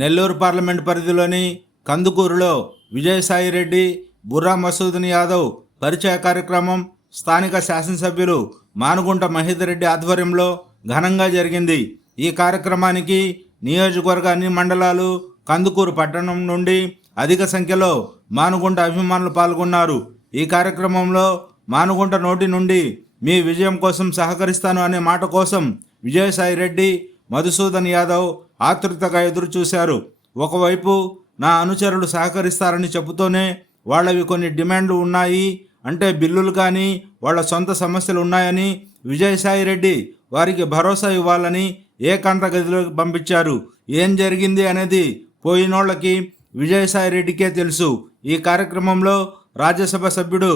Nellore parliament పరిధిలోని కందుకూరులో విజయసాయిరెడ్డి, బుర్రా మసూద్ యాదవ్ పరిచయ కార్యక్రమం స్థానిక శాసనసభ్యులు మానుగుంట మహేందర్ రెడ్డి ఆధ్వర్యంలో ఘనంగా జరిగింది. ఈ కార్యక్రమానికి నియోజకవర్గ అన్ని మండలాలు, కందుకూరు పట్టణం నుండి అధిక సంఖ్యలో మానుగుంట అభిమానులు పాల్గొన్నారు. ఈ కార్యక్రమంలో మానుగుంట నోటి నుండి మీ విజయం కోసం సహకరిస్తాను అనే మాట కోసం విజయసాయిరెడ్డి, మధుసూదన్ యాదవ్ ఆతృతగా ఎదురు చూశారు. ఒకవైపు నా అనుచరులు సహకరిస్తారని చెబుతూనే వాళ్ళవి కొన్ని డిమాండ్లు ఉన్నాయి, అంటే బిల్లులు కానీ వాళ్ళ సొంత సమస్యలు ఉన్నాయని విజయసాయిరెడ్డి వారికి భరోసా ఇవ్వాలని ఏకాంత గదిలోకి పంపించారు. ఏం జరిగింది అనేది పోయినోళ్ళకి విజయసాయిరెడ్డికే తెలుసు. ఈ కార్యక్రమంలో రాజ్యసభ సభ్యుడు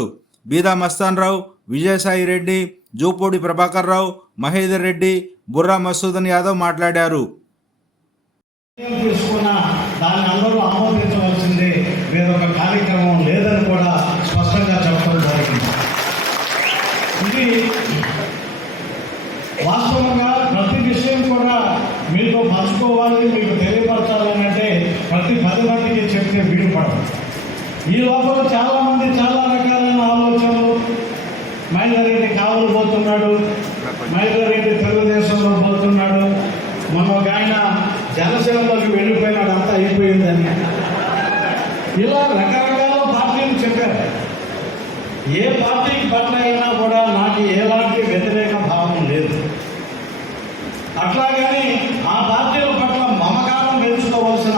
బీదా మస్తాన్ రావు, విజయసాయిరెడ్డి, జూపూడి ప్రభాకర్ రావు, మహేందర్ రెడ్డి, బుర్రా మసూదన్ యాదవ్ మాట్లాడారు. దాన్ని అందరూ ఆమోదించవలసిందే, వేరొక కార్యక్రమం లేదని కూడా స్పష్టంగా చెప్పడం జరిగింది. ఇది వాస్తవంగా ప్రతి విషయం కూడా మీతో పంచుకోవాలి, మీకు తెలియపరచాలని అంటే ప్రతి 10 మందికి చెప్తే వీడుపడదు. ఈ లోపల చాలామంది చాలా రకాలైన ఆలోచనలు, మహేందర్ రెడ్డి కావులు పోతున్నాడు, మహేందర్ రెడ్డి తెలుగుదేశంలో పోతున్నాడు, మొన్న ఒక ఆయన జనసేనలోకి వెళ్ళిపోయినాడు, అంతా అయిపోయిందని ఇలా రకరకాల పార్టీలు చెప్పారు. ఏ పార్టీకి పట్ల అయినా కూడా నాకు ఎలాంటి వ్యతిరేక భావం లేదు. అట్లాగని ఆ పార్టీల పట్ల మమకారం పెంచుకోవాల్సిన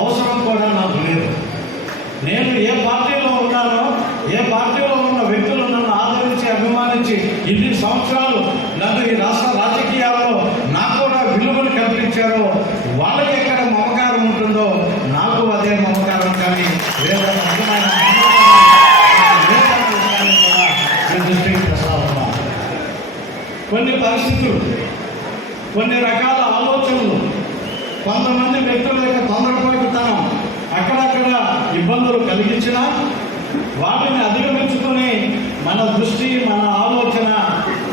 అవసరం కూడా నాకు లేదు. నేను ఏ పార్టీలో ఉన్నానో, ఏ పార్టీలో ఉన్న వ్యక్తులు నన్ను ఆదరించి అభిమానించి ఇన్ని సంవత్సరాలు నన్ను ఈ రాష్ట్ర రాజకీయాల్లో నాకు కూడా విలువలు కల్పించారో వాళ్ళకి ఎక్కడ మమకారం ఉంటుందో నాకు అదే మమకారం. కానీ వేరే దృష్టికి ప్రస్తావన, కొన్ని పరిస్థితులు, కొన్ని రకాల ఆలోచనలు, కొంతమంది వ్యక్తుల యొక్క తొందరపాటుతనం అక్కడక్కడ ఇబ్బందులు కలిగించినా వాటిని అధిగమించుకొని మన దృష్టి, మన ఆలోచన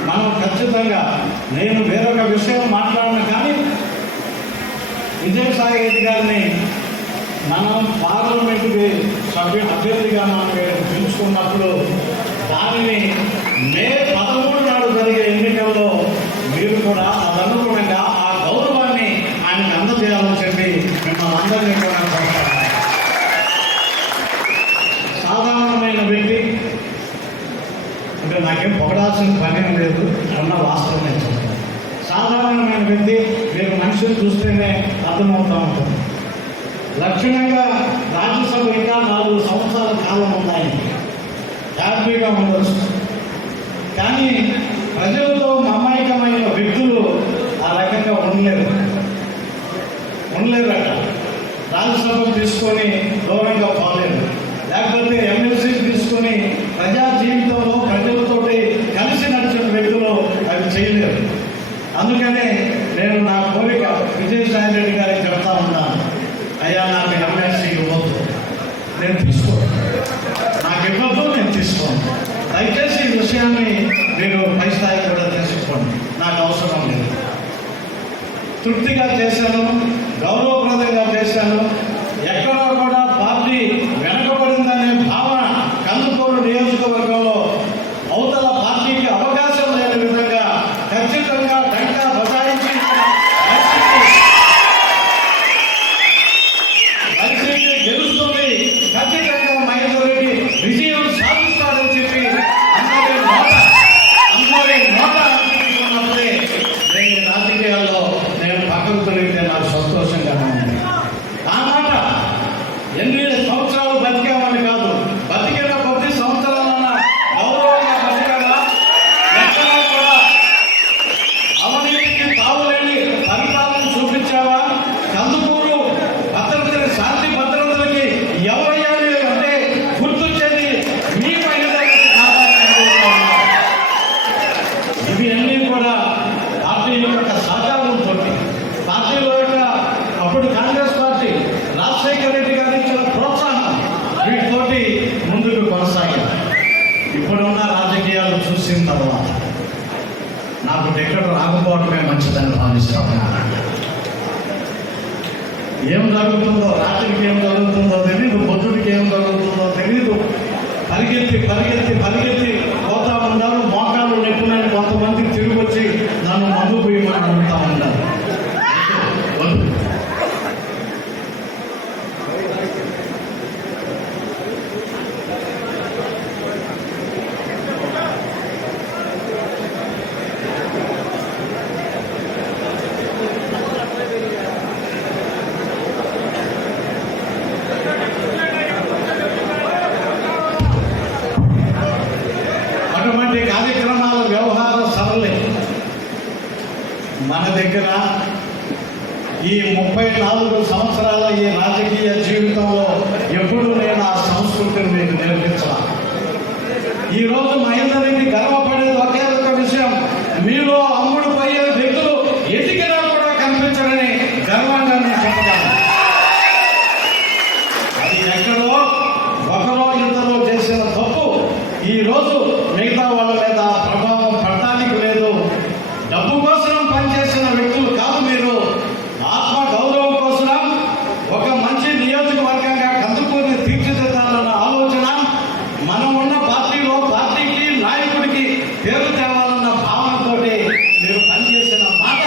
మనం ఖచ్చితంగా, నేను వేరొక విషయం మాట్లాడను కానీ విజయసాయిరెడ్డి గారిని మనం పార్లమెంటుకి అభ్యర్థిగా మనం పిలుచుకున్నప్పుడు దానిని మే 13 నాడు జరిగే ఎన్నికల్లో మీరు కూడా తదనుగుణంగా ఆ గౌరవాన్ని ఆయనకు అందజేయాలని చెప్పి మిమ్మల్ని అందరినీ కూడా కోరుతున్నాను. సాధారణమైన వ్యక్తి అంటే నాకేం పొగడాల్సిన పని లేదు, అన్న వాస్తవం నేను చెప్తాను. సాధారణమైన వ్యక్తి, మీరు మనుషులు చూస్తేనే అర్థమవుతూ ఉంటుంది. లక్షణంగా రాజ్యసభ ఇంకా 4 సంవత్సరాల కాలం ఉన్నాయి, హ్యాపీగా ఉండవచ్చు. కానీ ప్రజలతో మమైకమైన వ్యక్తులు ఆ రకంగా ఉండలేరట. రాజ్యసభ తీసుకొని దూరంగా పోలేరు, లేకపోతే ఎమ్మెల్సీ తీసుకొని ప్రజా జీవితంలో ప్రజలతోటి కలిసి నడిచిన వ్యక్తులు అవి చేయలేరు. అందుకనే నేను నా కోరిక విజయసాయిరెడ్డి గారికి చెప్తా ఉన్నాను, అయ్యా నాకు ఎమ్మెల్సీ ఇవ్వద్దు, నేను తీసుకోను, నాకు ఇవ్వద్దు, నేను తీసుకోను. దయచేసి ఈ విషయాన్ని మీరు పై స్థాయి కూడా తీసుకోండి, నాకు అవసరం లేదు. తృప్తిగా చేశాను, గౌరవప్రదంగా చేశాను. ఎక్కడో కూడా పార్టీ వెనకబడిందనే భావన కందుకూరు నియోజకవర్గంలో అవతల పార్టీకి అవకాశం లేని విధంగా ఖచ్చితంగా డంకా బజాయించి గెలుస్తుంది, ఖచ్చితంగా మహేందర్ రెడ్డి విజయం సాధిస్తాడని చెప్పి అందరి నోట అనిపించుకున్నప్పుడే నేను రాజకీయాల్లో నేను పక్కకు తొలిగితే నాకు సంతోషంగా ఉంది. ఆ మాట ఎన్ని సంవత్సరాలు బతికామని కాదు, బతికిన కొద్ది సంవత్సరాలన్న గౌరవంగా బతికగా ఎక్కడా కూడా అవినీతికి తావులేని ఫలితాలను చూపించావా? కందుకూరు భద్రతని, శాంతి భద్రతలకి ఎవరయ్యాలి అంటే గుర్తొచ్చేది మీ మహిళలకి. ఇవి అన్నీ కూడా పార్టీ యొక్క సహకారంతో, పార్టీలో యొక్క అప్పుడు కాంగ్రెస్ పార్టీ రాజశేఖర రెడ్డి గారు ఇచ్చిన ప్రోత్సాహం, వీటితోటి ముందుకు కొనసాగారు. ఇప్పుడున్న రాజకీయాలు చూసిన తర్వాత నాకు టికెట్ రాకపోవడమే మంచిదని భావిస్తాను. ఏం జరుగుతుందో, రాత్రికి ఏం జరుగుతుందో తెలీదు, పొద్దుడికి ఏం జరుగుతుందో తెలీదు. పరిగెత్తి పరిగెత్తి పరిగెత్తి పోతా ఉన్నారు. మోకాలు నెట్టునని కొంతమంది తిరిగి వచ్చి నన్ను మందు పోయమని అడుగుతా ఉన్నారు. అటువంటి కార్యక్రమాల వ్యవహార సరళి మన దగ్గర ఈ 34 సంవత్సరాల ఈ రాజకీయ జీవితంలో ఎప్పుడు నేను ఆ సంస్కృతిని మీకు నేర్పించాల. ఈరోజు మహేందర్ రెడ్డి గర్వపడేది ఒకే ఒక విషయం, మీలో అమ్ముడు పోయే వ్యక్తులు ఎదిగినా కూడా కనిపించడని గర్వంగా నేను చెప్తాను. అది ఎక్కడో ఒకరో ఇద్దరో చేసిన తప్పు ఈరోజు మిగతా వాళ్ళ మీద ప్రభావం పడటానికి లేదు. డబ్బు కోసం పనిచేసిన వ్యక్తులు కాదు మీరు. ఆత్మ గౌరవం కోసం ఒక మంచి నియోజకవర్గంగా కందుకూరిని తీర్చిదిద్దాలన్న ఆలోచన, మనం ఉన్న పార్టీలో పార్టీకి నాయకుడికి పేరు తేవాలన్న భావనతో మీరు పనిచేసిన మాట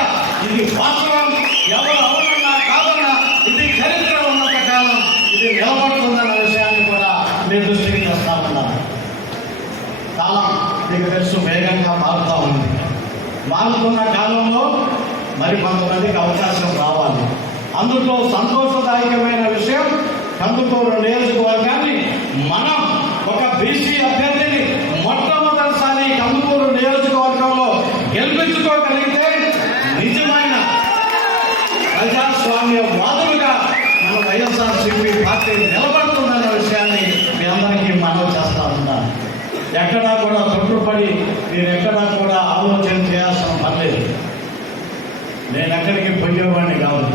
ఇది వాస్తవం. ఎవరు అవునన్నా కాదన్నా ఇది చరిత్ర ఉన్నంత కాలం ఇది నిలబడుతుందన్న విషయాన్ని కూడా మీ దృష్టికి తెస్తా ఉన్నాను. కాలం మీకు తెలుసు వేగంగా మారుతూ ఉంది. మారుతున్న కాలంలో మరి కొంతమందికి అవకాశం రావాలి. అందులో సంతోషదాయకమైన విషయం, కందుకూరు నియోజకవర్గాన్ని మనం ఒక బీసీ అభ్యర్థిని మొట్టమొదటిసారి కందుకూరు నియోజకవర్గంలో గెలిపించుకోగలిగితే నిజమైన ప్రజాస్వామ్య వాదులుగా మన వైఎస్ఆర్సీపీ పార్టీ నిలబడుతుందన్న విషయాన్ని మీ అందరికీ మనవి చేస్తా ఉన్నాను. ఎక్కడా కూడా తొట్టుపడి మీరు ఎక్కడా కూడా ఆలోచన చేయాల్సిన పర్లేదు. నేను ఎక్కడికి పోయేవాడిని కాదు.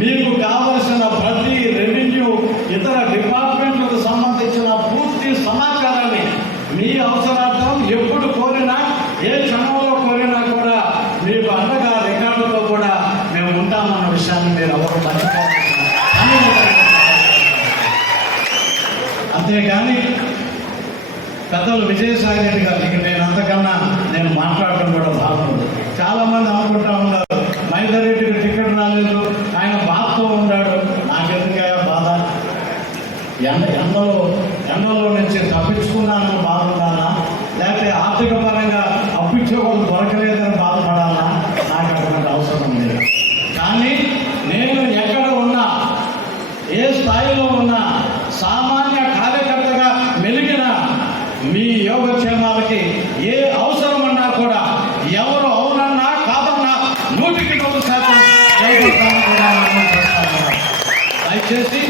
మీకు కావలసిన ప్రతి రెవెన్యూ ఇతర డిపార్ట్మెంట్లకు సంబంధించిన పూర్తి సమాచారాన్ని మీ అవసరార్థం ఎప్పుడు కోరినా ఏ క్షణంలో కోరినా కూడా మీకు అండగా రికార్డులో కూడా మేము ఉంటామన్న విషయాన్ని మీరు ఎవరు మర్చిపోవాలి. అంతేగాని పెద్దలు విజయసాయి రెడ్డి గారికి నేను అంతకన్నా నేను మాట్లాడటం కూడా బాగుంది. చాలా మంది అనుకుంటా ఉన్నారు మహేందర్ రెడ్డికి టికెట్ రాలేదు, ఆయన బాధతో ఉన్నాడు. నాకెందుకయ్యా బాధ? ఎండలో నుంచి తప్పించుకున్నానని బాధపడాలా, లేకపోతే ఆర్థిక పరంగా అప్పిచ్చేవాళ్ళు దొరకలేదని బాధపడాలా? నాకు అటువంటి అవసరం లేదు. కానీ నేను ఎక్కడ ఉన్నా, ఏ స్థాయిలో ఉన్నా, సామాన్య కార్యకర్తగా మెలిగిన మీ యోగక్షేమాలకి ఏ అవసరం అన్నా కూడా ఎవరు అవునన్నా కాదన్నా 100% దయచేసి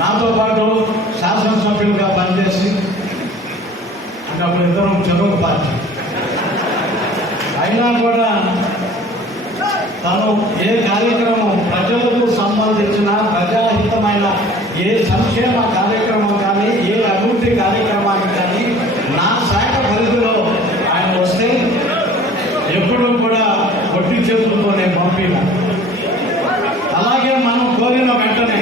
నాతో పాటు శాసనసభ్యులుగా పనిచేసి అంటే అప్పుడు ఇద్దరం చెరువు పార్టీ అయినా కూడా తను ఏ కార్యక్రమం ప్రజలకు సంబంధించిన ప్రజాహితమైన ఏ సంక్షేమ కార్యక్రమం కానీ ఏ అభివృద్ధి కార్యక్రమానికి కానీ నా శాఖ పరిధిలో ఆయన వస్తే ఎప్పుడూ కూడా ఒట్టి చేతులతోనే పంపిన. అలాగే మనం కోరిన వెంటనే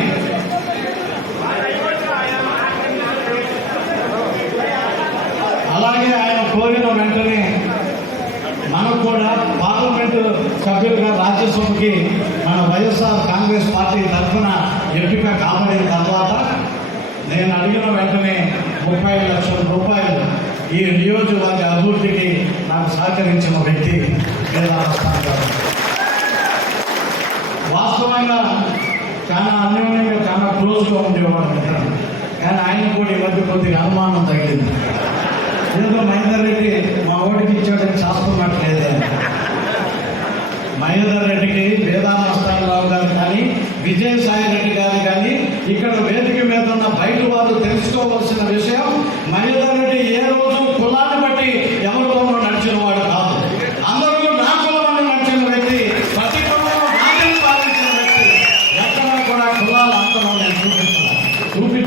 మనకు కూడా పార్లమెంటు సభ్యులుగా రాజ్యసభకి మన వైఎస్ఆర్ కాంగ్రెస్ పార్టీ తరఫున ఎంపిక కాబడిన తర్వాత నేను అడిగిన వెంటనే 30 లక్షల రూపాయలు ఈ నియోజకవర్గ అభివృద్ధికి నాకు సహకరించిన వ్యక్తి వేదాంతస్వామి గారు. వాస్తవంగా చాలా అన్యోన్యంగా చాలా క్లోజ్గా ఉండేవాడు. కానీ ఆయన కూడా ఈ మధ్య కొద్దిగా అనుమానం తగ్గింది. ఏదో మహేందర్ రెడ్డి మా ఓడికి ఇచ్చాడని శాస్త్రమట్లేదు. మహేందర్ రెడ్డికి వేదాంతస్వామి గారు కానీ విజయసాయి రెడ్డి గారు కానీ ఇక్కడ వేదిక మీద ఉన్న బయట వారు తెలుసుకోవాల్సిన విషయం, మహేందర్ రెడ్డి ఏ రోజు కులాన్ని బట్టి ఎవరితోనో నడిచిన వాడు కాదు.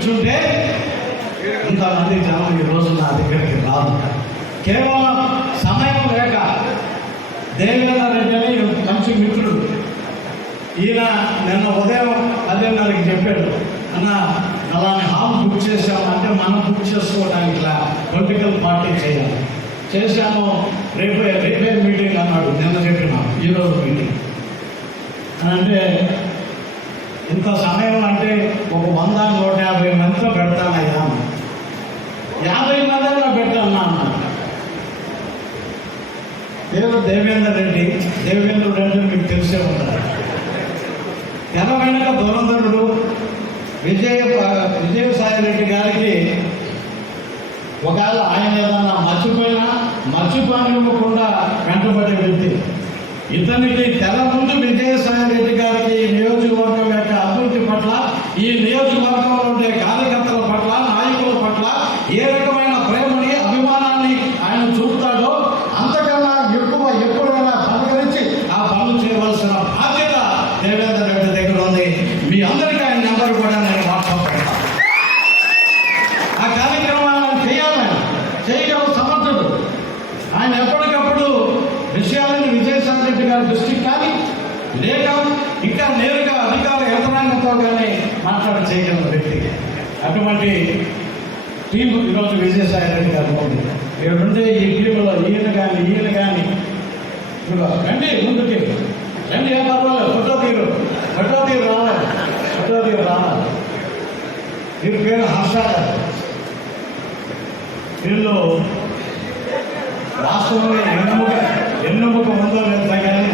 నిల్చుంటే ఇంతమంది జనం ఈరోజు నా దగ్గరికి రాదు. కేవలం సమయం లేక దేవేంద్ర రెడ్డి అని మంచి మిత్రుడు, ఈయన నిన్న ఉదయం 10:30కి చెప్పాడు, అన్న అలానే హాల్ బుక్ చేశాము అంటే మనం బుక్ చేసుకోవడానికి పొలిటికల్ పార్టీ చేశాము, రేపే మీటింగ్ అన్నాడు. నిన్న చెప్పినాం ఈరోజు మీటింగ్ అని అంటే ఇంత సమయం అంటే ఒక 100-150 మందితో పెడతానయ్యా, 50 మందిలో పెట్టాను అన్న. దేవేంద్ర రెడ్డి మీకు తెలిసే ఉంటారు. తెర వెనుక దురంధరుడు విజయసాయి రెడ్డి గారికి ఒకవేళ ఆయన ఏదన్నా మర్చిపోనివ్వకుండా వెంటబడే వ్యక్తి. ఇతనికి తెర ముందు విజయసాయి రెడ్డి గారికి ఈ నియోజకవర్గం యొక్క అభివృద్ధి పట్ల, ఈ నియోజకవర్గంలో ఉండే కార్యకర్తల పట్ల, నాయకుల పట్ల ఏ రకమైన ప్రేమని, అభిమానాన్ని ఆయన చూపుతాడో అంతకన్నా ఎక్కువ ఎప్పుడైనా పలకరించి ఆ పనులు చేయవలసిన బాధ్యత దేవేంద్ర రెడ్డి దగ్గర ఉంది. మీ అందరికీ ఆయన నెంబర్ కూడా నేను వాట్సాప్ పెడతాను. ఆ కార్యక్రమాలను చేయగల సమర్థుడు. ఆయన ఎప్పటికప్పుడు విషయాలను విజయసాయి రెడ్డి గారి దృష్టికి కానీ లేక ఇంకా నేరుగా అధికార యంత్రాంగంతో కానీ చేయగల వ్యక్తి. అటువంటి టీం ఈరోజు విజయసాయి రెడ్డి గారు ఉంది. ఉండే ఈ టీంలో ఈయన కానీ రండి, ముందుకి రండి, ఏం పర్వాలేదు, ఫోటో తీరు రావాలి. వీరి పేరు హర్ష గారు. వీళ్ళు రాష్ట్రంలో ఎన్నుముక ఉందో లేదా కానీ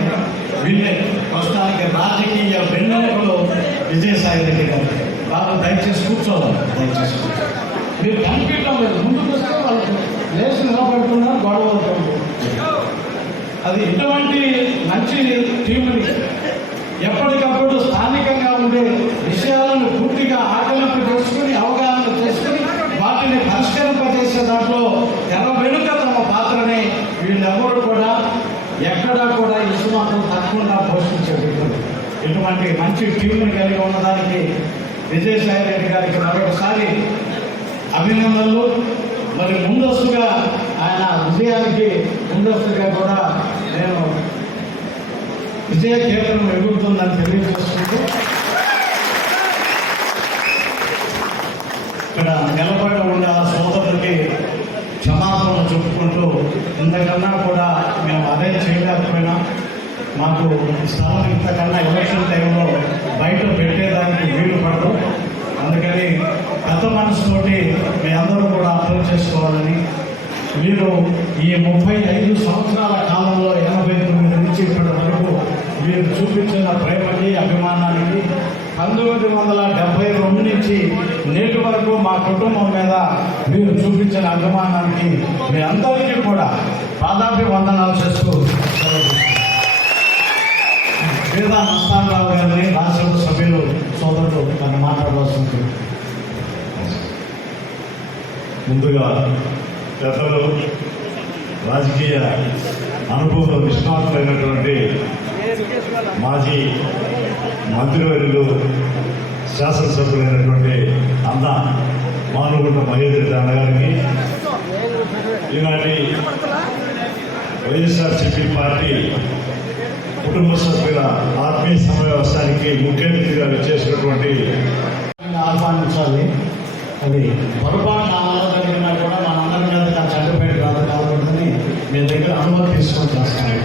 వీళ్ళే ప్రస్తుతానికి రాజకీయ వెన్నెముకలు విజయసాయి రెడ్డి గారు. వాళ్ళు దయచేసి కూర్చోవాలి, మీరు కనిపించడం లేదు. ముందుకు వస్తే వాళ్ళకి లేచి నిలబడుతున్నారు, గొడవలతో. అది ఇటువంటి మంచి టీంని ఎప్పటికప్పుడు స్థానికంగా ఉండే విషయాలను పూర్తిగా ఆకలింప చేసుకుని, అవగాహన చేసుకుని వాటిని పరిష్కరింపజేసే దాంట్లో తెర వెనుక తమ పాత్రని వీళ్ళెవరు కూడా ఎక్కడా కూడా ఇసుమాత్రం తప్పకుండా పోషించే వ్యక్తులు. ఇటువంటి మంచి టీంని కలిగి ఉన్నదానికి విజయసాయి రెడ్డి గారికి మరొకసారి అభినందనలు. మరి ముందస్తుగా ఆయన విజయానికి ముందస్తుగా కూడా నేను విజయ కేంద్రం ఎగురుతుందని తెలియజేసుకుంటూ ఇక్కడ నిలబడి ఉన్న సోదరులకి క్షమాపణలు చెప్పుకుంటూ, ఇంతకన్నా కూడా మేము అరేంజ్ చేయలేకపోయినా మాకు స్థలం ఇంతకన్నా ఎలక్షన్ టైంలో బయట పెట్టేదానికి వీలు పడదు. అందుకని పెద్ద మనసుతోటి మీ అందరూ కూడా అర్థం చేసుకోవాలని, మీరు ఈ 35 సంవత్సరాల కాలంలో 89 నుంచి ఇప్పటి వరకు మీరు చూపించిన ప్రేమకి, అభిమానానికి 1972 నుంచి నేటి వరకు మా కుటుంబం మీద మీరు చూపించిన అభిమానానికి మీ అందరికీ కూడా పాదాభివందనాలు చేస్తూ పేద మస్తానరావు గారిని రాజ్యసభ సభ్యులు సోదరులు నన్ను మాట్లాడవలసింది. ముందుగా పెద్దలు, రాజకీయ అనుభవంలో నిష్ణాతులైనటువంటి మాజీ మంత్రివర్యులు, శాసనసభ్యులైనటువంటి అన్న మానుగుంట మహేంద్ర అన్న గారికి, ఈనాటి వైఎస్ఆర్సీపీ పార్టీ కుటుంబ సభ్యుల ఆత్మీయ సమావేశానికి ముఖ్య అతిథిగా చేసినటువంటి ఆహ్వానించాలి. అది పొరపాటు అమలు జరిగినా కూడా మనందరి మీద చట్టపేట రాదు కాబట్టి మీ దగ్గర అనుమతి తీసుకొని చేస్తాను.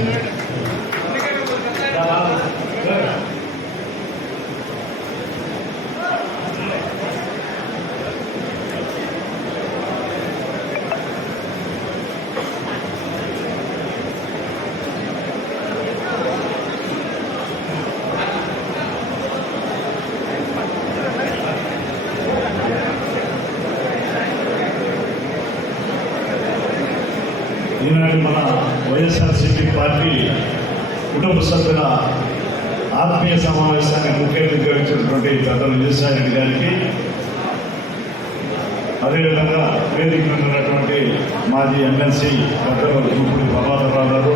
ఈనాటి మన వైఎస్ఆర్సీపీ పార్టీ కుటుంబ సభ్యుల ఆత్మీయ సమావేశాన్ని ముఖ్య అతిథిగా ఇచ్చినటువంటి పెద్దలు విజయసాయి రెడ్డి గారికి, అదేవిధంగా వేదిక మీద ఉన్నటువంటి మాజీ ఎమ్మెల్సీ పెద్దలు గుంపూడి ప్రభాకరరావు గారు,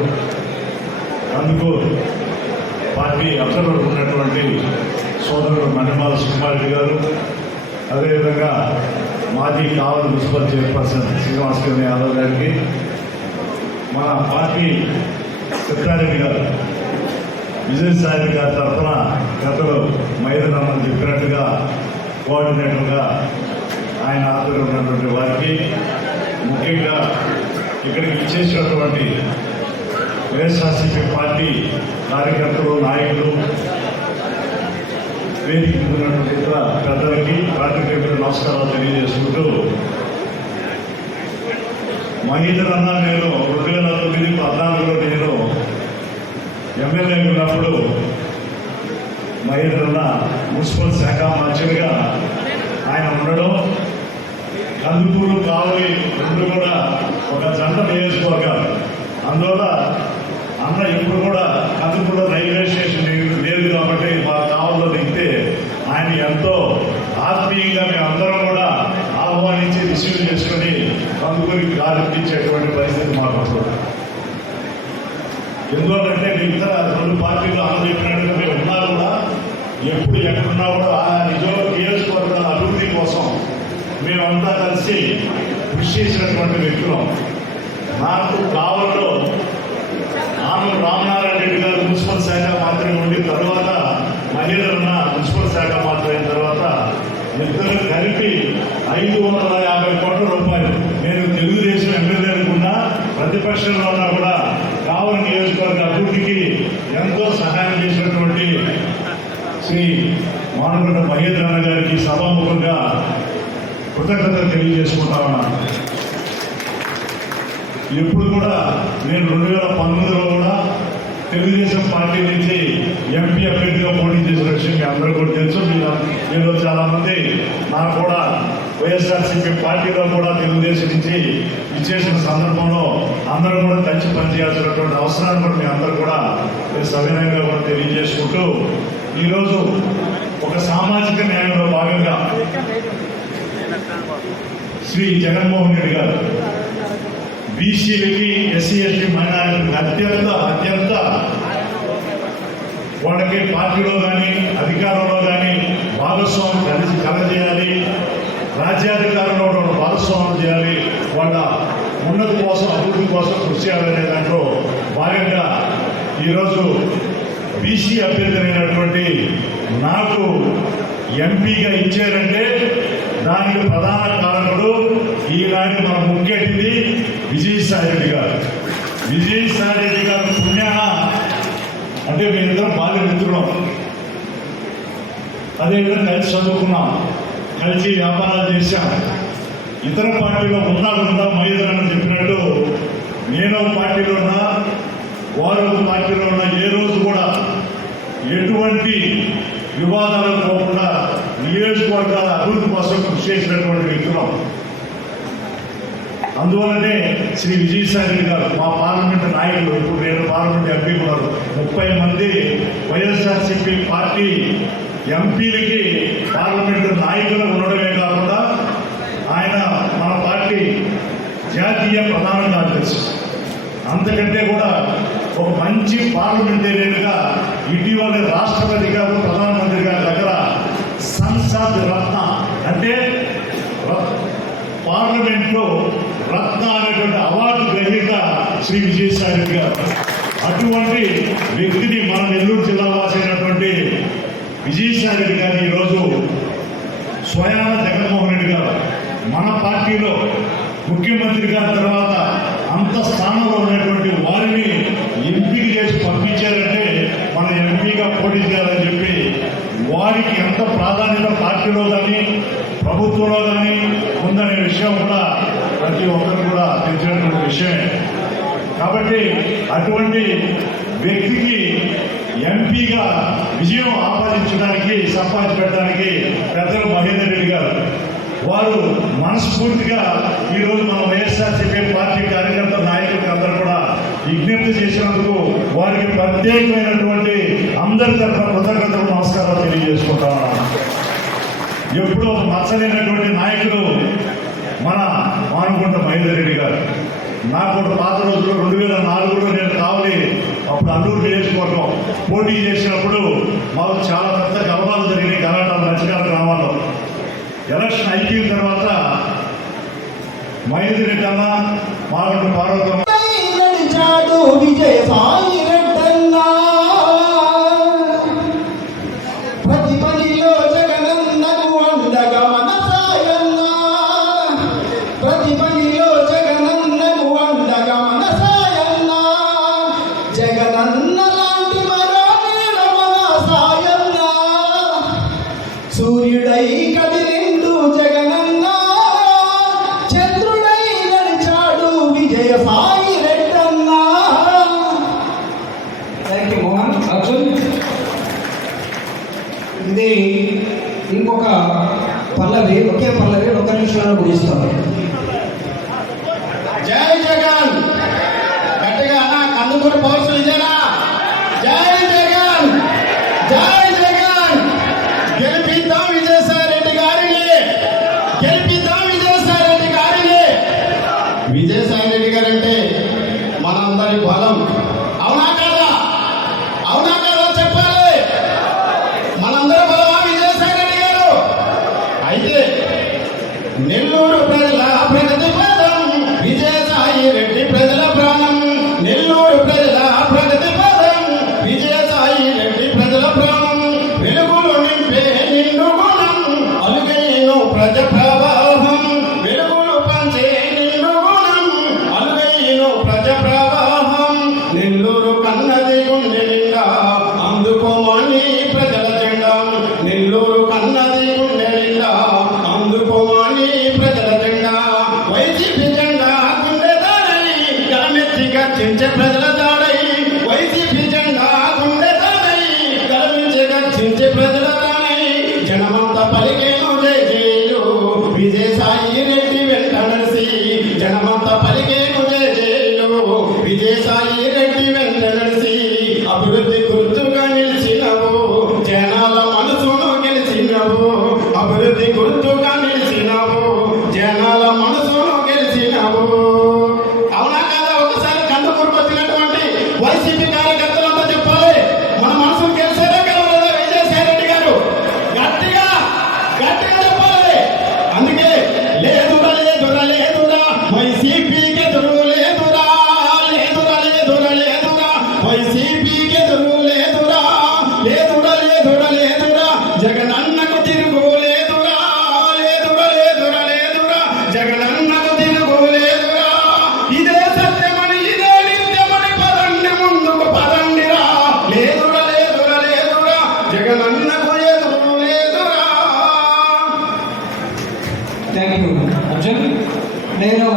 అందుకు పార్టీ అబ్జర్వర్ ఉన్నటువంటి సోదరుడు మణిమాల సుకుమారెడ్డి గారు, అదేవిధంగా మాజీ కావలి మున్సిపల్ చైర్పర్సన్ శ్రీనివాస్ కిరణ్ యాదవ్ గారికి, మన పార్టీ సిద్ధారెడ్డి గారు, విజయసాయి గారి తరఫున గతంలో మైదానం చెప్పినట్టుగా కోఆర్డినేటర్గా ఆయన ఆధ్వర్యంలో ఉన్నటువంటి వారికి, ముఖ్యంగా ఇక్కడికి ఇచ్చేసినటువంటి వైఎస్ఆర్సీపీ పార్టీ కార్యకర్తలు, నాయకులు, వేదిక ఉన్నటువంటి ఇతర పెద్దలకి, పార్టీకి నమస్కారాలు తెలియజేసుకుంటూ, మహేంద్ర అన్న నేను 2009-14లో నేను ఎమ్మెల్యే ఉన్నప్పుడు మహేంద్ర అన్న మున్సిపల్ శాఖ మంత్రిగా ఆయన ఉండడం, కందుకూరు కావలి రెండు కూడా ఒక జంట నియోజకవర్గాలు. అందువల్ల అన్న ఎప్పుడు కూడా కందుకూరులో రైల్వే స్టేషన్ లేదు కాబట్టి మా కావల్లో దిగితే ఆయన ఎంతో ఆత్మీయంగా మేమందరం కూడా ఆహ్వానించి రిసీవ్ చేసుకుని కందుకూరికి కాలిపించేటువంటి పరిస్థితి మాకు ఉంటుంది. ఎందుకంటే ఇతర రెండు పార్టీలు ఆలోచించినట్టుగా మేము ఉన్నా కూడా ఎప్పుడు ఎక్కడున్నా కూడా ఆ నియోజకవర్గాల అభివృద్ధి కోసం మేమంతా కలిసి కృషి చేసినటువంటి వ్యక్తులం. నాకు కావల్లో ఆనం రామనారాయణ రెడ్డి గారు మున్సిపల్ శాఖ మంత్రి ఉండి తర్వాత మహేంద్రన్న మున్సిపల్ శాఖ మంత్రి అయిన తర్వాత ఇద్దరు కలిపి 550 కోట్ల రూపాయలు నేను తెలుగుదేశం ఎమ్మెల్యే అనుకున్నా, ప్రతిపక్షంలో ఉన్నా కూడా కావలి నియోజకవర్గ అభివృద్ధికి ఎంతో సహాయం చేసినటువంటి శ్రీ మానుగుంట మహేంద్రన్న గారికి సభాముఖంగా కృతజ్ఞతలు తెలియజేసుకుంటా ఉన్నాను. ఎప్పుడు కూడా నేను 2019లో కూడా తెలుగుదేశం పార్టీ నుంచి ఎంపీ అభ్యర్థిగా పోటీ చేసిన విషయం మీ అందరూ కూడా తెలుసు. మీరు చాలా మంది నాకు కూడా వైఎస్ఆర్సీపీ పార్టీలో కూడా తెలుగుదేశం నుంచి ఇచ్చేసిన సందర్భంలో అందరూ కూడా కలిసి పనిచేయాల్సినటువంటి అవసరాన్ని కూడా మీ అందరూ కూడా సవినయంగా కూడా తెలియజేసుకుంటూ, ఈరోజు ఒక సామాజిక న్యాయంలో భాగంగా శ్రీ జగన్మోహన్ రెడ్డి గారు బీసీలకి, ఎస్సీ ఎస్టీ మైనారిటీకి అత్యంత వాళ్ళకి పార్టీలో కానీ అధికారంలో కానీ భాగస్వామ్యం కలజేయాలి, రాజ్యాధికారంలో వాళ్ళ భాగస్వామ్యం చేయాలి, వాళ్ళ ఉన్నతి కోసం, అభివృద్ధి కోసం కృషి చేయాలనే దాంట్లో భాగంగా ఈరోజు బీసీ అభ్యర్థి నాకు ఎంపీగా ఇచ్చారంటే దానికి ప్రధాన కారణుడు ఈనాటి మన ముఖ్య అతిథి విజయసాయి రెడ్డి గారు. విజయసాయి రెడ్డి గారు పుణ్యాన అంటే మేమిద్దరం బాల్య మిత్రులం, అదేవిధంగా కలిసి చదువుకున్నాం, కలిసి వ్యాపారాలు చేశాం. ఇతర పార్టీలో ఉన్నా మహేంద్రన్న చెప్పినట్టు నేను పార్టీలో ఉన్నా, వారు పార్టీలో ఉన్న ఏ రోజు కూడా ఎటువంటి వివాదాలు పోకుండా నియోజకవర్గాల అభివృద్ధి కోసం కృషి చేసినటువంటి వ్యక్తులం. అందువల్లనే శ్రీ విజయసాయి రెడ్డి గారు మా పార్లమెంటు నాయకులు, ఇప్పుడు నేను పార్లమెంట్ ఎంపీ ఉన్నారు, 30 మంది వైఎస్ఆర్సీపీ పార్టీ ఎంపీలకి పార్లమెంటు నాయకులు ఉండడమే కాకుండా ఆయన మన పార్టీ జాతీయ ప్రధాన కార్యదర్శి. అంతకంటే కూడా ఒక మంచి పార్లమెంటేరియన్గా ఇటీవల రాష్ట్రపతి గారు, ప్రధానమంత్రి గారి దగ్గర సంసద్ రత్న అంటే పార్లమెంట్లో రత్న అనేటువంటి అవార్డు గ్రహీత శ్రీ విజయసాయి రెడ్డి గారు. అటువంటి వ్యక్తిని మన నెల్లూరు జిల్లా వాసైనటువంటి విజయసాయి రెడ్డి గారిని ఈరోజు స్వయాన జగన్మోహన్ రెడ్డి గారు మన పార్టీలో ముఖ్యమంత్రి గారి తర్వాత అంత స్థానంలో ఉన్నటువంటి వారిని ఎంపిక చేసి పంపించారంటే మన ఎంపీగా పోటీ చేయాలని చెప్పి వారికి ఎంత ప్రాధాన్యత పార్టీలో కానీ ప్రభుత్వంలో కానీ ఉందనే విషయం కూడా ప్రతి ఒక్కరు కూడా తెలిసినటువంటి విషయమే. కాబట్టి అటువంటి వ్యక్తికి ఎంపీగా విజయం ఆపాదించడానికి, సంపాదించడానికి పెద్దలు మహేందర్ రెడ్డి గారు వారు మనస్ఫూర్తిగా ఈరోజు మన వైఎస్ఆర్సీపీ పార్టీ కార్యకర్త నాయకులకు అందరూ కూడా విజ్ఞప్తి చేసినందుకు వారికి ప్రత్యేకమైనటువంటి అందరి తరఫున కృతజ్ఞతలు, నమస్కారాలు తెలియజేసుకుంటా ఉన్నాను. ఎప్పుడో మచ్చలేనటువంటి నాయకులు మన మానుగుంట మహేందర్ రెడ్డి గారు. నాకు పాత రోజుల్లో 2004లో నేను కావలి, అప్పుడు అల్లూరు నియోజకవర్గం పోటీ చేసినప్పుడు మాకు చాలా పెద్ద గర్వాలు జరిగినాయి. గలాటాలు మధ్యకాల గ్రామాల్లో ఎలక్షన్ అయిపోయిన తర్వాత మహేందర్ రెడ్డి అన్న మాగంట పార్వతమ్మ నడిచాడు విజయసాయి రెడ్డన్నా, ప్రతి పనిలో జగనన్నకు అండగా మన సాయన్నా, ప్రతి పనిలో జగనన్నకు అండగా మన సాయన్నా, జగనన్న లాంటి మరో నీడ మన సాయన్నా, సూర్యుడై కదిలిండు జగనన్న, చంద్రుడై నడిచాడు విజయసాయి రెడ్డన్నా. Thank you Mohan. అర్జున్, ఇది ఇంకొక పల్లవి, ఒకే పల్లవి ఒక నిమిషంలో గురిస్తాం. జై జగన్, గట్టిగా అన్న, కందుకూరు పౌరుషులు ఇదేనా? జై జగన్, జై జగన్, గెలిపిద్దాం విజయసాయి రెడ్డి గారిని, గెలిపిద్దాం విజయసాయి రెడ్డి గారిని. విజయసాయి రెడ్డి గారు అంటే మనందరి బలం. అవునా కాదా? అవునా కాదా చెప్పాలి. మనందరి బలమా విజయసాయి రెడ్డి గారు? అయితే నెల్లూరు ప్రజల ప్రగతి పదం, విజయసాయి రెడ్డి ప్రజల ప్రాణం. నెల్లూరు ప్రజల ప్రగతి పదం, విజయసాయి రెడ్డి ప్రజల ప్రాణం. వెలుగులు నింపే నిండు గుణం, అలుగైన ప్రజ ప్రవాహం. వెలుగులు పంచే నిండు గుణం, అలుగైన ప్రజ ప్రవాహం. నెల్లూరు కన్నది గుండె నిండా, అందుకోమని ప్రజల జెండా. నెల్లూరు కన్నది గుండె నిండా, అందుకోమని ప్రజల జెండా. వైసీపీ జెండా గుండె దాడై, గలమెత్తి గర్జించే ప్రజల దాడై. వైసీపీ జెండా గుండె దాడై, గలమించి గర్జించే ప్రజల దాడై. జనమంతా పలికేను జై జైలు, విజయసాయి రెడ్డి వెంట నడిసి. జనమంతా పలికేను జై జైలు, విజయసాయి రెడ్డి వెంట నడిసి. అభివృద్ధి గుర్తుగా నిలిచినవు, జనాల మనసును గెలిచినవు. అభివృద్ధి గుర్తుగా నిలిచినవు, జనాల మనసును గెలిచినవు. అవునా కదా? ఒకసారి కందుకూరుకు వచ్చినటువంటి వైసీపీ కార్యకర్తలంతా చెప్పాలి, మన మనసును గెలిచేదే గెలవలేదా విజయసాయి రెడ్డి గారు? గట్టిగా గట్టిగా చెప్పాలి. అందుకే లేదురా లేదురా లేదురా వైసీపీకి ఎదురు లేదురా, లేదురా లేదురా లేదురా వైసీపీకి ఎదురు లేదురా, లేదురా లేదురా లేదురా జగనన్నకు తిరుగు లేదురా, లేదురా లేదురా లేదురా జగనన్నకు తిరుగు లేదురా. ఇదే సత్యమని, ఇదే నిత్యమని పదండి ముందుకు పదండిరా. లేదురా లేదురా లేదురా జగనన్నకు ఎదురు లేదురా. Thank you Arjun. నేను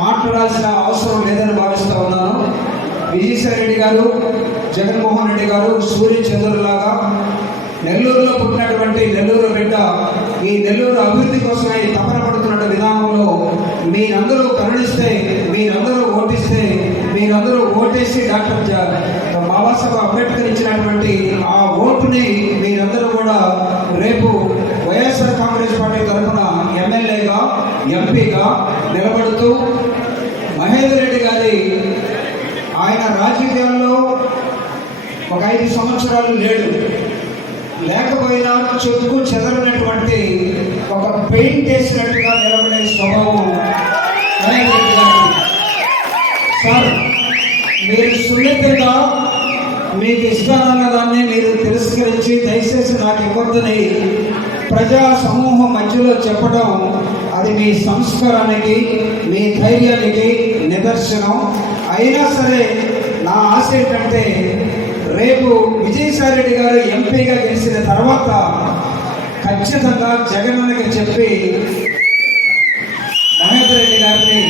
మాట్లాడాల్సిన అవసరం లేదని భావిస్తూ ఉన్నాను. విజయసాయి రెడ్డి గారు, జగన్మోహన్ రెడ్డి గారు సూర్య చంద్రులాగా నెల్లూరులో పుట్టినటువంటి నెల్లూరు బిడ్డ ఈ నెల్లూరు అభివృద్ధి కోసమై తపన పడుతున్న విధానంలో మీరందరూ కరుణిస్తే, మీరందరూ ఓటిస్తే, మీరందరూ ఓటేసి డాక్టర్ బాబాసాహెబ్ అంబేద్కర్ ఇచ్చినటువంటి ఆ ఓటుని మీరందరూ కూడా రేపు వైఎస్ఆర్ కాంగ్రెస్ పార్టీ తరఫున ఎమ్మెల్యేగా, ఎంపీగా నిలబడుతూ మహేందర్ రెడ్డి గారి ఆయన రాజకీయాల్లో ఒక 5 సంవత్సరాలు లేడు, లేకపోయినా చెక్కు చెదరనటువంటి ఒక పెయింట్ వేసినట్టుగా నిలబడే స్వభావం మహేందర్ రెడ్డి గారు. సార్, మీరు సున్నితంగా మీకు ఇష్టాలన్న దాన్ని మీరు తిరస్కరించి దయచేసి నాకు ఇవ్వద్దని ప్రజా సమూహం మధ్యలో చెప్పడం, అది మీ సంస్కారానికి, మీ ధైర్యానికి నిదర్శనం. అయినా సరే నా ఆశ ఏంటంటే, రేపు విజయసాయి రెడ్డి గారు ఎంపీగా గెలిచిన తర్వాత ఖచ్చితంగా జగనన్నకి చెప్పి మహేందర్ రెడ్డి గారిని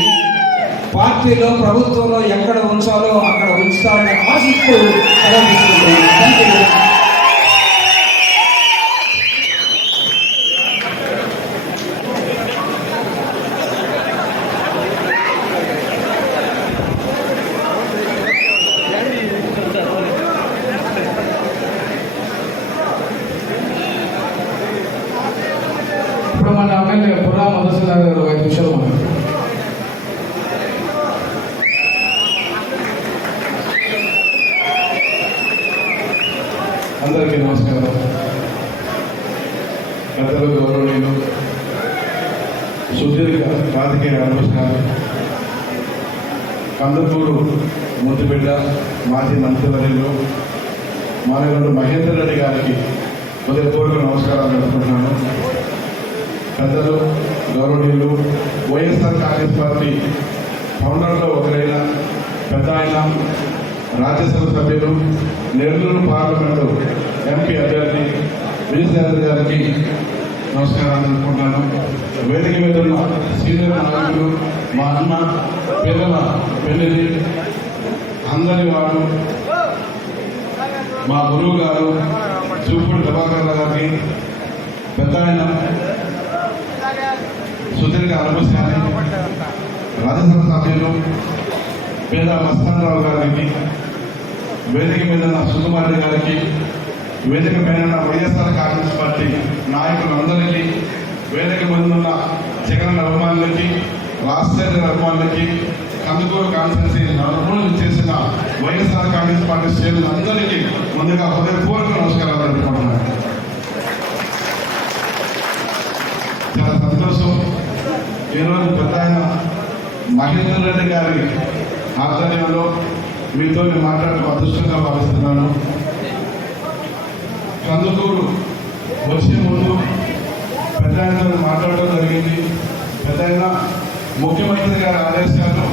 పార్టీలో, ప్రభుత్వంలో ఎక్కడ ఉంచాలో అక్కడ ఉంచుతారని ఆశిస్తూ సెలవు తీసుకుంటున్నాను. Thank you. ఇప్పుడు మన ఎమ్మెల్యే బుర్రా మధుసూదన్ గారు 5 నిమిషాలు మాట్లాడారు. అందరికీ నమస్కారం. పెద్దలు, గౌరవనీయులు, సుదీర్ఘ రాజకీయ అనుభవం కందుకూరు ముద్దుబిడ్డ మాజీ మంత్రివర్యులు మానవుడు మహేందర్ రెడ్డి గారికి హృదయపూర్వక నమస్కారాలు జరుపుకుంటున్నాను. పెద్దలు గౌరవనీయులు వైఎస్ఆర్ కాంగ్రెస్ పార్టీ ఫౌండర్లో ఒకరైన పెద్ద ఆయన రాజ్యసభ సభ్యులు నెల్లూరు పార్లమెంటు ఎంపీ అభ్యర్థి విజయసాయి గారికి నమస్కారాలు జరుపుకుంటున్నాను. వేదిక మీద ఉన్న సీనియర్ నాయకులు, మా అన్న పిల్లల పెళ్లి అందరి వారు, మా గురువు గారు చూపుడు ప్రభాకర్ గారికి, పెద్ద ఆయన సుదీర్ఘ అనుభూతి రాజ్యసభ సభ్యులు పేద మస్తానరావు గారికి, వేదిక మీద ఉన్న సుకుమారి గారికి, వేదిక మీద ఉన్న వైఎస్ఆర్ కాంగ్రెస్ పార్టీ నాయకులందరికీ, వేదిక మీద ఉన్న జగన్ అభిమానులకి, రాజశేఖర అభిమానులకి, కందుకూరు కాన్స్టిట్యున్సీ నలుమూలలు చేసిన వైఎస్ఆర్ కాంగ్రెస్ పార్టీ శ్రేణులందరికీ ముందుగా హృదయపూర్వక నమస్కారాలు జరుపుకుంటున్నాను. చాలా సంతోషం. ఈరోజు పెద్ద ఆయన మహేందర్ రెడ్డి గారి ఆధ్వర్యంలో మీతో మాట్లాడటం అదృష్టంగా భావిస్తున్నాను. కందుకూరు వచ్చే ముందు పెద్ద ఆయనతో మాట్లాడటం జరిగింది. పెద్ద ఆయన ముఖ్యమంత్రి గారి ఆదేశాలు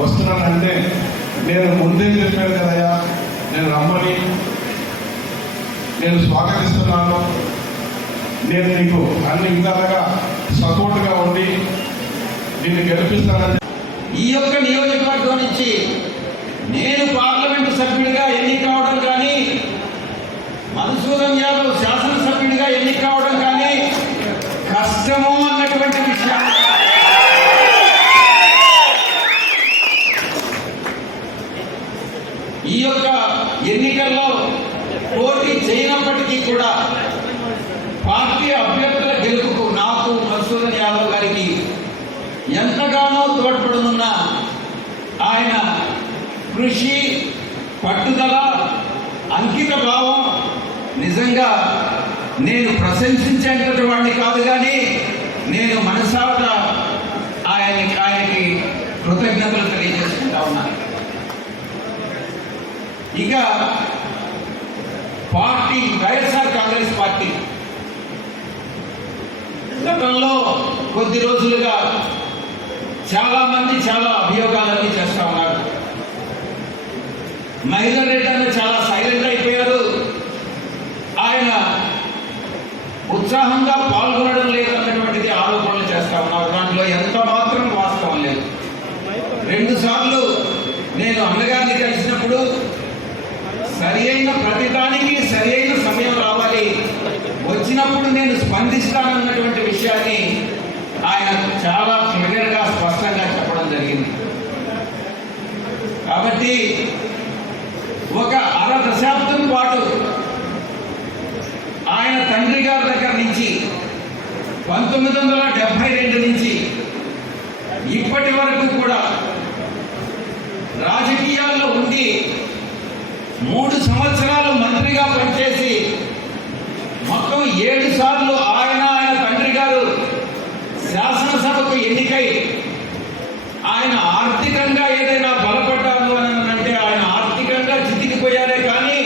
వస్తున్నానంటే నేను ముందే చెప్పాను కదయ్యా, నేను రమ్మని, నేను స్వాగతిస్తున్నాను, నేను నీకు అన్ని విధాలుగా సపోర్ట్గా ఉండి నిన్ను గెలిపిస్తానని. ఈ యొక్క నియోజకవర్గం నుంచి నేను పార్లమెంటు సభ్యుడిగా ఎన్నిక కావడం కానీ, మధుసూదన్ యాదవ్ శాసనసభ్యుడిగా ఎన్నిక కావడం కానీ కష్టము అన్నటువంటి విషయం ఈ యొక్క ఎన్నికల్లో పోటీ చేయనప్పటికీ కూడా పార్టీ అభ్యర్థుల గెలుపుకు నాకు మధుసూదన్ యాదవ్ గారికి ఎంతగానో తోడ్పడనున్న ఆయన కృషి, పట్టుదల, అంకిత భావం నిజంగా నేను ప్రశంసించేటటువంటి వాడిని కాదు, కానీ నేను మనసారా ఆయనకి కృతజ్ఞతలు తెలియజేసుకుంటా ఉన్నాను. ఇక పార్టీ వైఎస్ఆర్ కాంగ్రెస్ పార్టీ గతంలో కొద్ది రోజులుగా చాలా మంది చాలా అభియోగాలన్నీ చేస్తా ఉన్నారు. మహేందర్ రెడ్డి అన్న చాలా సైలెంట్ అయిపోయారు, ఆయన ఉత్సాహంగా పాల్గొనడం లేదు అన్నటువంటిది ఆరోపణలు చేస్తా ఉన్నారు. దాంట్లో ఎంత మాత్రం వాస్తవం లేదు. 2 సార్లు నేను అన్నగారిని కలిసినప్పుడు సరి అయిన ప్రతిదానికి సరి అయిన సమయం రావాలి, వచ్చినప్పుడు నేను స్పందిస్తానన్నటువంటి విషయాన్ని ఆయన చాలా క్లియర్గా స్పష్టంగా చెప్పడం జరిగింది. కాబట్టి ఒక అర దశాబ్దం పాటు ఆయన తండ్రి గారి దగ్గర నుంచి 1972 నుంచి ఇప్పటి వరకు కూడా రాజకీయాల్లో ఉండి 3 సంవత్సరాలు మంత్రిగా పనిచేసి మొత్తం 7 సార్లు ఆయన తండ్రి గారు శాసనసభకు ఎన్నికై ఆయన ఆర్థికంగా ఏదైనా బలపడ్డారు అని అంటే ఆయన ఆర్థికంగా చితికిపోయారే కానీ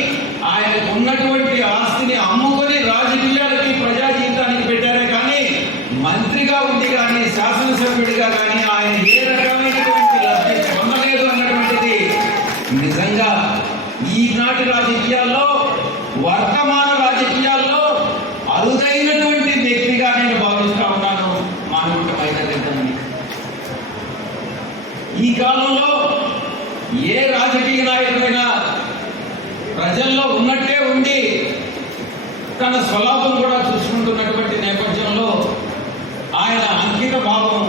ఆయనకు ఉన్నటువంటి ఆస్తిని అమ్ముకొని రాజకీయాలకి, ప్రజా జీవితానికి పెట్టారే కానీ మంత్రిగా ఉండి కానీ శాసనసభ్యుడిగా కానీ ఆయన ఏ రకమైనటువంటి లబ్ధి పొందలేదు అన్నటువంటిది నిజంగా ఈనాటి రాజకీయాల్లో, వర్తమాన రాజకీయాల్లో అరుదైనటువంటి వ్యక్తిగా నేను భావిస్తా ఉన్నాను మానవుడమైన రెడ్డి. ఈ కాలంలో ఏ రాజకీయ నాయకుడైనా ప్రజల్లో ఉన్నట్టే ఉండి తన స్వలాభం కూడా చూసుకుంటున్నటువంటి నేపథ్యంలో ఆయన అంకిత భావం,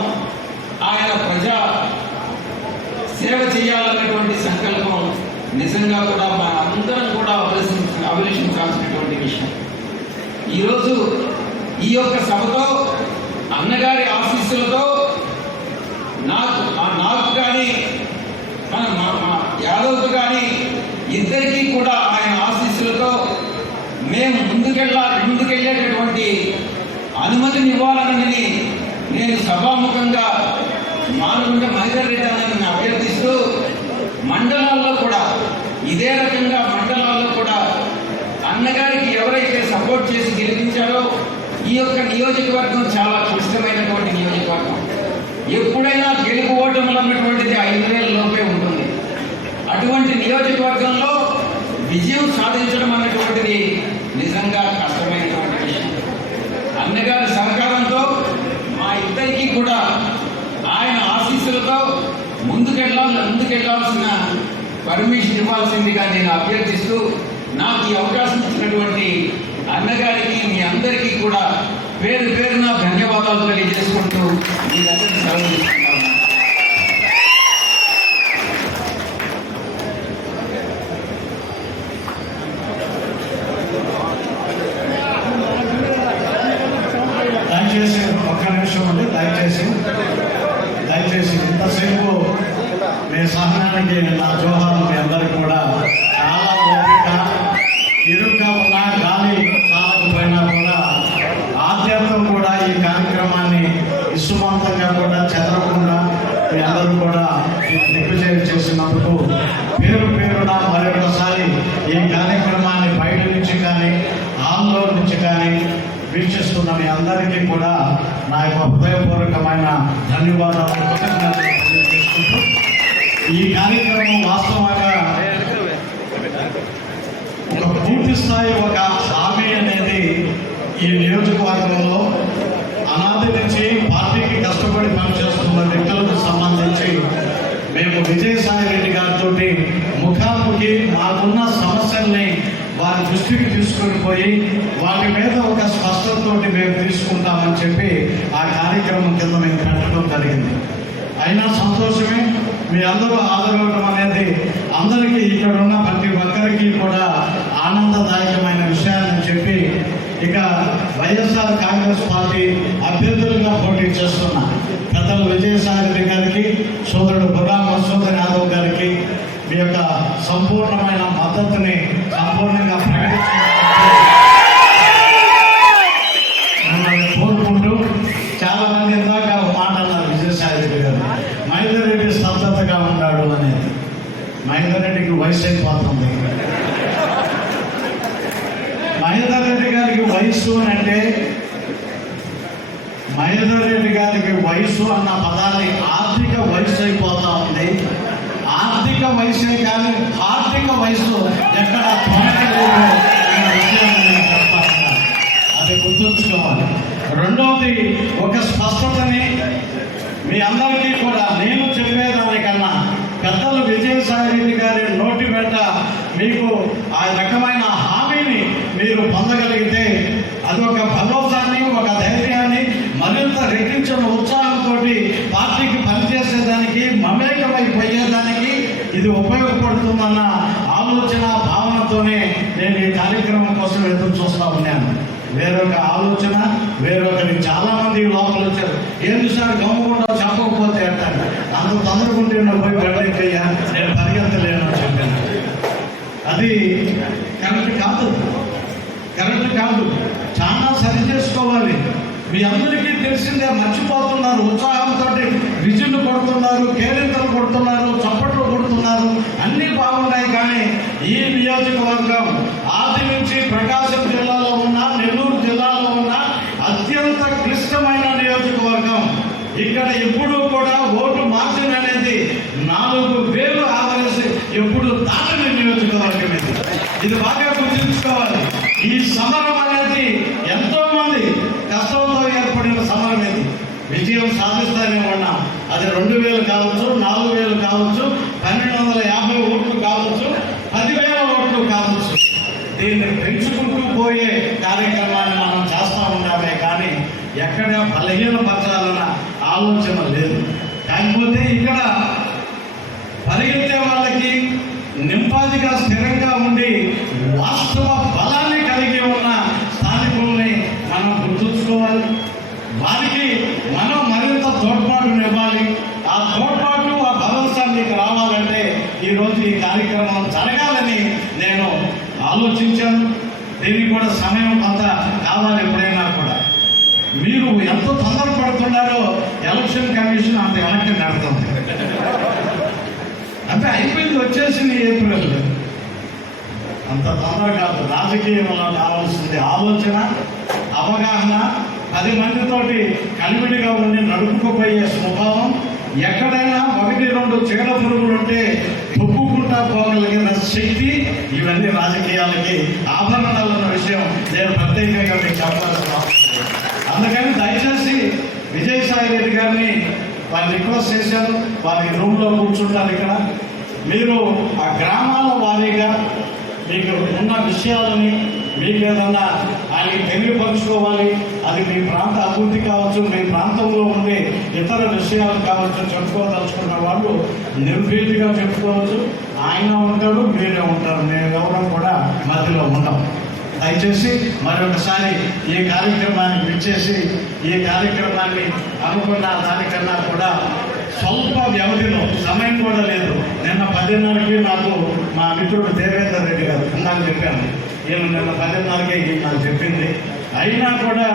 ఆయన ప్రజా సేవ చేయాలనేటువంటి సంకల్పం నిజంగా కూడా మన అందరం కూడా అభిలషించాల్సినటువంటి విషయం. ఈరోజు ఈ యొక్క సభతో అన్నగారి ఆశీస్సులతో నాకు కానీ మా యాదవ్కు కానీ ఇద్దరికీ కూడా ఆయన ఆశీస్సులతో మేము ముందుకెళ్ళేటటువంటి అనుమతిని ఇవ్వాలని నేను నేను సభాముఖంగా మానుగుంట మహేందర్ రెడ్డి అన్నని అభ్యర్థిస్తూ మండలాల్లో కూడా ఇదే రకంగా మండలాల్లో కూడా అన్నగారికి ఎవరైతే సపోర్ట్ చేసి గెలిపించారో ఈ యొక్క నియోజకవర్గం చాలా క్లిష్టమైనటువంటి నియోజకవర్గం. ఎప్పుడైనా గెలుపు ఓటములు అన్నటువంటిది 5,000 లోపే ఉంటుంది. అటువంటి నియోజకవర్గంలో విజయం సాధించడం అన్నటువంటిది నిజంగా కష్టమైనటువంటి విషయం. అన్నగారి సహకారంతో మా ఇద్దరికీ కూడా ఆయన ఆశీస్సులతో ముందుకెళ్లాల్సిన పర్మిషన్ ఇవ్వాల్సిందిగా నేను అభ్యర్థిస్తూ నాకు ఈ అవకాశం ఇచ్చినటువంటి అన్నగారికి మీ అందరికీ కూడా పేరు పేరున ధన్యవాదాలు తెలియజేసుకుంటూ మీ అందరికీ సెలవు తీసుకుంటాను. దయచేసి ఒక్క నిమిషం అండి, దయచేసి ఇంతసేపు మీ సహనానికి నా జోహాలు. మీ అందరికీ కూడా చాలా ఓపిక, ఇరుగ్గా ఉన్నా గాలి చాలకపోయినా కూడా ఆద్యంతం కూడా ఈ కార్యక్రమాన్ని విశ్వమంతంగా కూడా చెదరకుండా మీ అందరూ కూడా దిగ్విజయం చేసినందుకు పేరు పేరున మరొకసారి ఈ కార్యక్రమాన్ని బయట నుంచి కానీ హాల్లో నుంచి కానీ వీక్షిస్తున్న మీ అందరికీ కూడా నా యొక్క హృదయపూర్వకమైన ధన్యవాదాలు తెలియజేసుకుంటూ ఈ కార్యక్రమం వాస్తవంగా ఒక పూర్తి స్థాయి ఒక హామీ అనేది ఈ నియోజకవర్గంలో అనాది నుంచి పార్టీకి కష్టపడి పనిచేస్తున్న వ్యక్తులకు సంబంధించి మేము విజయసాయి రెడ్డి గారితో ముఖాముఖి మాకున్న సమస్యల్ని వారి దృష్టికి తీసుకొని పోయి వాటి మీద ఒక స్పష్టతతో మేము తీసుకుంటామని చెప్పి ఆ కార్యక్రమం కింద మేము పెట్టడం జరిగింది. అయినా సంతోషమే, మీ అందరూ హాజరవడం అనేది అందరికీ ఇక్కడ ఉన్న ప్రతి ఒక్కరికి కూడా ఆనందదాయకమైన విషయాన్ని చెప్పి ఇక వైఎస్ఆర్ కాంగ్రెస్ పార్టీ అభ్యర్థులుగా పోటీ చేస్తున్న పెద్దలు విజయసాయి రెడ్డి గారికి, సోదరుడు బుర్రా మసూదన్ యాదవ్ గారికి మీ యొక్క సంపూర్ణమైన మద్దతుని సంపూర్ణంగా మిమ్మల్ని కోరుకుంటూ, చాలా మంది ఇందాక మాట అన్నారు విజయసాయి రెడ్డి గారు, మహేందర్ రెడ్డి స్తబ్దతగా ఉన్నాడు అనేది. మహేందర్ రెడ్డికి వయసు అయిపోతుంది. మహేందర్ రెడ్డి గారికి వయసు అని అంటే, మహేందర్ రెడ్డి గారికి వయసు అన్న పదాన్ని ఆర్థిక వయసు అయిపోతా ఉంది. ఆర్థిక వయసే కానీ ఆర్థిక వయసు ఎక్కడ తొలగలేదు అన్న విషయాన్ని నేను చెప్తా ఉన్నాను. అది గుర్తుంచుకోవాలి. రెండవది, ఒక స్పష్టతని మీ అందరికీ కూడా నేను చెప్పేదానికన్నా పెద్దలు విజయసాయి రెడ్డి గారి నోటి వెంట మీకు ఆ రకమైన హామీని మీరు పొందగలిగితే అదొక భరోసాన్ని, ఒక ధైర్యాన్ని, మరింత రెట్టించిన ఉత్సాహంతో పార్టీకి పనిచేసేదానికి, మమేకమైపోయేదానికి ఇది ఉపయోగపడుతుందన్న ఆలోచన భావనతోనే నేను ఈ కార్యక్రమం కోసం ఎదురు చూస్తూ ఉన్నాను. వేరొక ఆలోచన, వేరొకరి చాలా మంది లోపల వచ్చారు. ఏంటి సార్ గమ్ముకుండా చెప్పకపోతే అంటారు, అంత తొందరకుంటే నువ్వు పోయి బయటయ్యా, నేను పరిగెత్తలేను అని చెప్పాను. అది కరెక్ట్ కాదు. చాలా సరి చేసుకోవాలి. మీ అందరికీ తెలిసిందే, మర్చిపోతున్నారు. ఉత్సాహంతో విజిల్లు కొడుతున్నారు, కేరింతలు కొడుతున్నారు, చప్పట్లు కొడుతున్నారు, అన్నీ బాగున్నాయి. కానీ ఈ నియోజకవర్గం ఆది నుంచి ప్రకాశం జిల్లాలో ఉన్న, నెల్లూరు జిల్లాలో ఉన్న అత్యంత క్లిష్టమైన నియోజకవర్గం. ఇక్కడ ఎప్పుడూ కూడా ఓటు మార్జిన్ అనేది 4,000 ఆదరేసి ఎప్పుడు దాటని నియోజకవర్గం ఇది బాగా గుర్తుంచుకోవాలి. ఈ సమరం అనేది ఎంతో మంది కష్టంతో ఏర్పడిన సమరం ఇది. విజయం సాధిస్తానే ఉన్నా అది 2,000 కావచ్చు, 4,000 కావచ్చు, 1,250 ఓట్లు కావచ్చు, 10,000 ఓట్లు కావచ్చు. దీన్ని పెంచుకుంటూ పోయే కార్యక్రమాన్ని మనం చేస్తూ ఉండామే కానీ ఎక్కడ బలహీనపరచాలన్న ఆలోచన లేదు. కాకపోతే ఇక్కడ పరిగెత్తే వాళ్ళకి నింపాదిగా స్థిరంగా ఉండి వాస్తవ బలాన్ని కలిగి ఉన్న స్థానికుల్ని మనం గుర్తుంచుకోవాలి. వారికి మనం మరింత తోడ్పాటునివ్వాలి. ఆ తోడ్పాటు, ఆ భరోసా మీకు రావాలంటే ఈరోజు ఈ కార్యక్రమం జరగాలని నేను ఆలోచించాను. దీనికి కూడా సమయం కొంత కావాలి. ఎప్పుడైనా కూడా మీరు ఎంత తొందరపడుతున్నారో అర్థం. అంటే అయిపోయింది, వచ్చేసింది ఏప్రిల్. అంత తొందర కాదు. రాజకీయంలో కావాల్సింది ఆలోచన, అవగాహన, 10 మందితోటి కలివిడిగా ఉండి నడుపుకుపోయే స్వభావం. ఎక్కడైనా 1-2 చీడ పురుగులు ఉంటే తొక్కుకుంటా పోగలిగిన శక్తి. ఇవన్నీ రాజకీయాలకి ఆభరణాలన్న విషయం నేను ప్రత్యేకంగా మీకు చెప్పాల్సిన అవసరం లేదు. అందుకని దయచేసి విజయసాయి రెడ్డి గారిని వారిని రిక్వెస్ట్ చేశాను, వారి రూమ్లో కూర్చుంటారు. ఇక్కడ మీరు ఆ గ్రామాల వారీగా మీకు ఉన్న విషయాలని మీకు ఏదన్నా ఆయనకి తెలియపరుచుకోవాలి, అది మీ ప్రాంత అభివృద్ధి కావచ్చు, మీ ప్రాంతంలో ఉండే ఇతర విషయాలు కావచ్చు, చెప్పుకోదలుచుకున్న వాళ్ళు నిర్భీతిగా చెప్పుకోవచ్చు. ఆయన ఉంటాడు, మీరే ఉంటారు, మేము ఎవరం కూడా మధ్యలో ఉంటాం. దయచేసి మరొకసారి ఈ కార్యక్రమాన్ని విచ్చేసి ఈ కార్యక్రమాన్ని అనుకున్న దానికన్నా కూడా స్వల్ప వ్యవధిలో, సమయం కూడా లేదు. నిన్న 10:30కి నాకు మా మిత్రుడు దేవేందర్ రెడ్డి గారు ఇందాక చెప్పాను, ఈయన నిన్న 10:30కి నాకు చెప్పింది. అయినా కూడా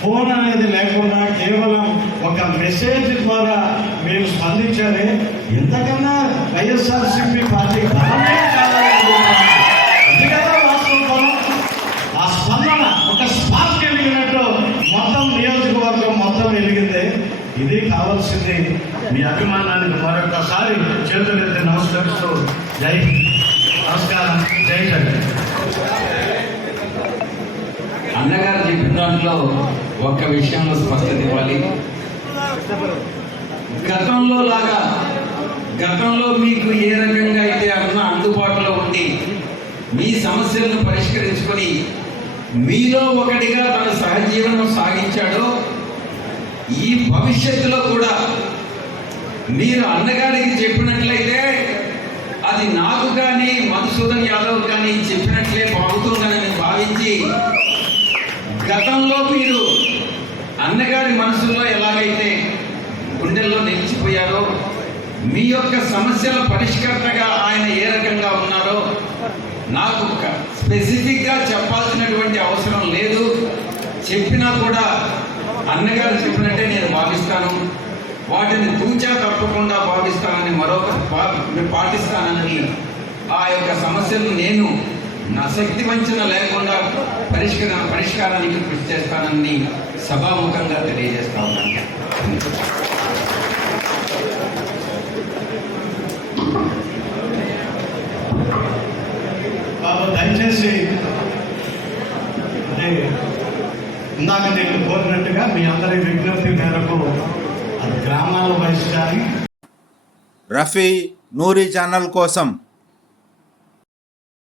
ఫోన్ అనేది లేకుండా కేవలం ఒక మెసేజ్ ద్వారా మీరు స్పందించారే, ఇంతకన్నా వైఎస్ఆర్సీపీ పార్టీ బలమే కాదని. ఇది కదా వాస్తవం బలం. ఆ స్పందన ఒక స్పార్క్ వెలిగినట్టు మొత్తం నియోజకవర్గం మొత్తం వెలిగింది. ఇది కావాల్సింది. మీ అభిమానానికి మరొకసారి చేతులెత్తి నమస్కరిస్తూ జై నమస్కారం, జై జగన్. అన్నగారు చెప్పిన దాంట్లో ఒక్క విషయంలో స్పష్టత ఇవ్వాలి. గతంలో మీకు ఏ రకంగా అయితే అన్న అందుబాటులో ఉండి మీ సమస్యలను పరిష్కరించుకొని మీలో ఒకటిగా తన సహజీవనం సాగించాడో, ఈ భవిష్యత్తులో కూడా మీరు అన్నగారికి చెప్పినట్లయితే అది నాకు కానీ మధుసూదన్ యాదవ్ కానీ చెప్పినట్లే బాగుతుందని భావించి, గతంలో మీరు అన్నగారి మనసులో ఎలాగైతే గుండెల్లో నిలిచిపోయారో, మీ యొక్క సమస్యల పరిష్కర్తగా ఆయన ఏ రకంగా ఉన్నారో నాకు స్పెసిఫిక్గా చెప్పాల్సినటువంటి అవసరం లేదు. చెప్పినా కూడా అన్నగారు చెప్పినట్టే నేను భావిస్తాను. వాటిని తూచా తప్పకుండా భావిస్తానని పాటిస్తానని, ఆ యొక్క సమస్యలను నేను నా శక్తి వంచన లేకుండా పరిష్కారానికి కృషి చేస్తానని సభాముఖంగా తెలియజేస్తా ఉన్నాను. బాబు దయచేసి అంటే ఇందాక నేను కోరినట్టుగా మీ అందరి విజ్ఞప్తి మేరకు అది గ్రామాల వైస్ కానీ రఫీ నూరి ఛానల్ కోసం